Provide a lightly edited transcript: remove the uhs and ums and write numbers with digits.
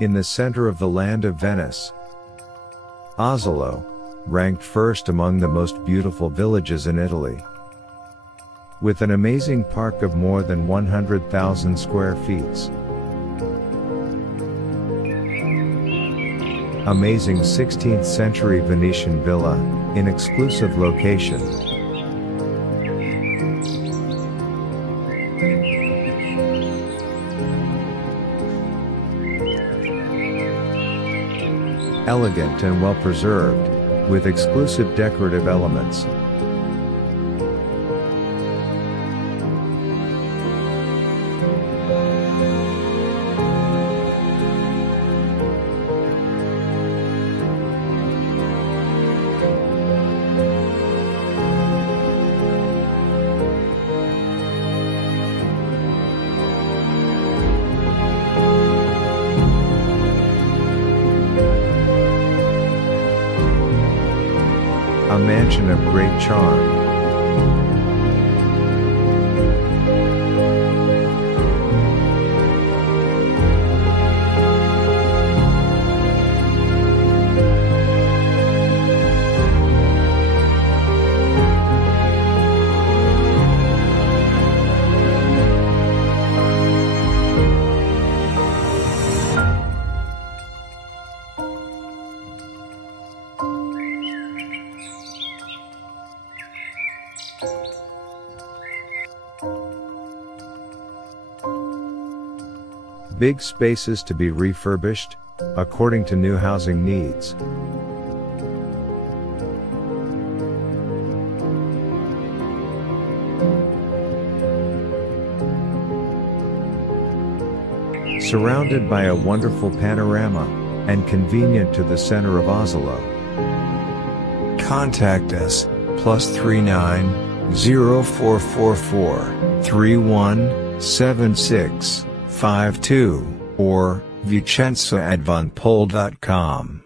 In the center of the land of Venice, Asolo, ranked first among the most beautiful villages in Italy. With an amazing park of more than 100,000 square feet. Amazing 16th century Venetian villa, in exclusive location. Elegant and well preserved, with exclusive decorative elements. A mansion of great charm. Big spaces to be refurbished, according to new housing needs. Surrounded by a wonderful panorama, and convenient to the center of Asolo. Contact us, +39 0444 3176 52, or vicenza@vanpol.com.